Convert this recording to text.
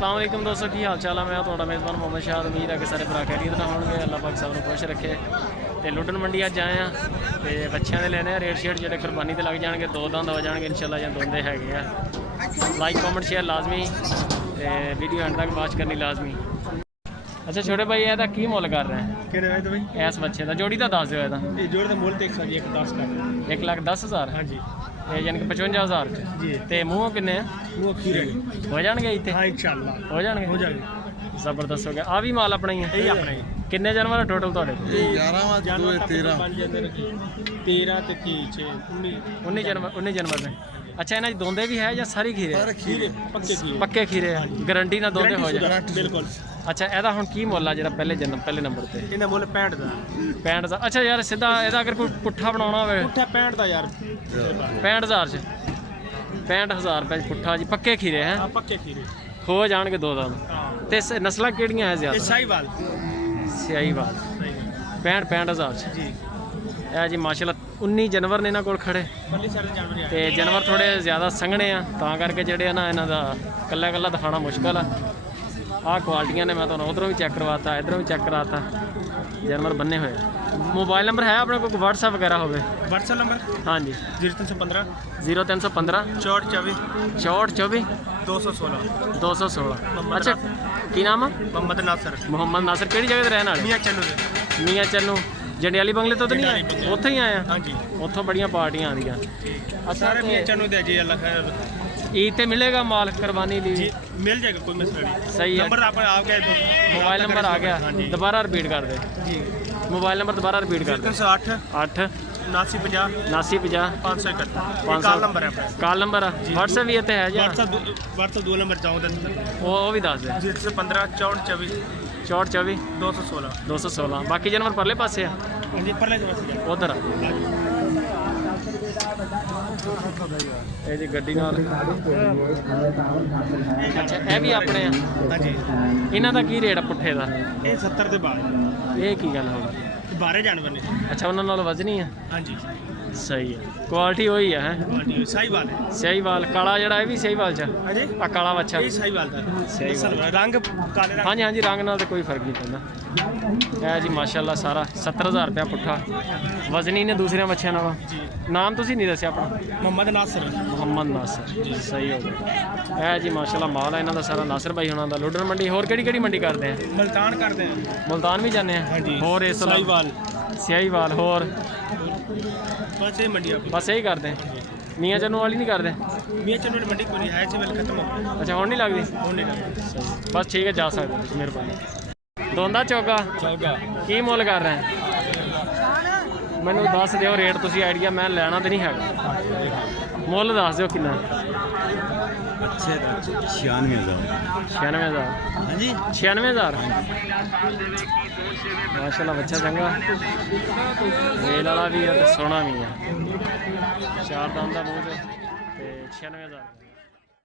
अस्सलाम वालेकुम दोस्तों, की हाल चाल है। मैं थोड़ा मेज़बान मोहम्मद शाह। उम्मीद है कि सारे भरा खैरियत ना होंगे। अल्लाह पाक सब खुश रखे। तो लुडन मंडी अज आए हैं तो बच्चों के लेने रेट शेट जो कुरबानी से लग जाएंगे, दो दंद हो जाएंगे इंशाल्लाह, या दोंदे है। लाइक कॉमेंट शेयर लाजमी, वीडियो एंड तक वॉच करनी लाजमी। अच्छा छोटे भाई, यदा की मुल कर रहे हैं इस बच्चे का? जोड़ी का दस दो। जोड़ी का मुल तो 1,10,000। हाँ जी, यानी कि 55,000 जी। तो मूँह किन्ने वो खीरे हो जाएंगे इतने? हाँ इंशाल्लाह हो जाएंगे, हो जाएगी। जबरदस्त हो गया। आ भी माल अपना ही है? यही अपना ही। किन्ने जानवर टोटल थोड़े? 19 जानवर ने। अच्छा, इन्हें दोंदे भी है या सारी खीरे? खीरे पक्के खीरे गारंटी ना दोंदे हो जाए? बिल्कुल। अच्छा, एदा हुण की मुल आ जो पहले नंबर पे? इन्हें मुल 65 का। अच्छा यार सीधा एदा अगर कोई पुट्ठा बनाना हो? 65 का यार, 65,000 65,000 रुपये पुट्ठा जी। पक्के खीरे हैं? पक्के खीरे हो जाएंगे दो दंद। ते नस्ल केड़ियां है ज्यादा? शाहीवाल। शाहीवाल 65,000 जी। है जी माशाल्लाह। 19 जानवर ने इन्होंने कोल खड़े ते जानवर थोड़े ज़्यादा संघने आ, तां करके जेडे ना इन्हों का कल्ला कल्ला दिखाना मुश्किल है। आ क्वालिटियां ने, मैं तो उधरों भी चेक करवाता, इधरों भी चेक कराता, जानवर बने हुए। मोबाइल नंबर है अपने को? व्हाट्सएप वगैरह हो? व्हाट्सएप नंबर हाँ जी, 0315 0315 64 64 216 216। अच्छा, की नाम है? मोहम्मद नासर। मोहम्मद नासर। किहड़ी जगह ते रहने वाले? मियां चन्नू दे। मियां चन्नू जंडियाली बंगले तो नहीं आए? उत्थे ही आए? हाँ जी, उत्थों बड़िया पार्टियां आदियां। सारे मियां चन्नू दे जी। अल्लाह खैर। ईद ते मिलेगा माल कुरबानी ली? मिल जाएगा, कोई मसला नहीं। सही है। नंबर आप आ गया तो मोबाइल नंबर आ गया, दोबारा रिपीट कर दे। जी, मोबाइल नंबर दोबारा रिपीट कर दे। 308 8 79 79 50 571 कॉल नंबर है अपना। कॉल नंबर है। व्हाट्सएप भी इतने है? व्हाट्सएप 2 नंबर चाहूँ वो भी दस दे। 0315 64 64 216 216। बाकी जानवर परले पासे है? जी, परले पासे उधर जी गड्डी नाल। अच्छा, ये भी अपने हैं? हाँ जी। इन्हों का की रेट है पुट्ठे का? ये 70 के बाद। ये की गल हो? 12 जानवर ने। अच्छा, उन्होंने वजनी है? हाँ जी, सही है। क्वालिटी वही है? शाहीवाल है। शाहीवाल काला जड़ा है भी शाहीवाल चा? हाँ जी, आ काला बच्चा ये शाहीवाल था। रंग काले रंग। हाँ जी हाँ जी, रंग नाल तो कोई फर्क नहीं पैंदा। है जी माशाल्लाह सारा 70,000 रुपया पुट्ठा। वजनी ने दूसरे बच्चों नाल। जी। नाम तुसीं नहीं दस्सिया अपना? मोहम्मद नासर। मोहम्मद नासर। सही हो गया। है जी माशाल्लाह माल है इन्हों का सारा। नासर भाई होना का लुडन मंडी। होर केड़ी मंडी करते हैं? मुल्तान करते हैं। मुल्तान भी जाने हैं? हाँ जी। होर इस शाहीवाल। शाहीवाल होर बस ये मंडी आपकी। बस यही करते हैं? मियां चन्नू वाली नहीं करते? मियां चन्नू मंडी कोई है जी, वेल खत्म हो गई। अच्छा, हुण नहीं लगती? होने लगा। बस ठीक है, जा सकते हो, मेहरबानी। दोंदा चौका की मुल कर रहे हैं? मैनू दस दिओ रेट, तुसीं आइडिया। मैं लेना तो नहीं है। मुल दस दिओ कितना? 96,000। 96,000? हाँ जी, 96,000। माशाल्लाह बच्चा चंगा, मेल वाला भी है तो सोना भी है। 4 दाम का मूँह 96,000।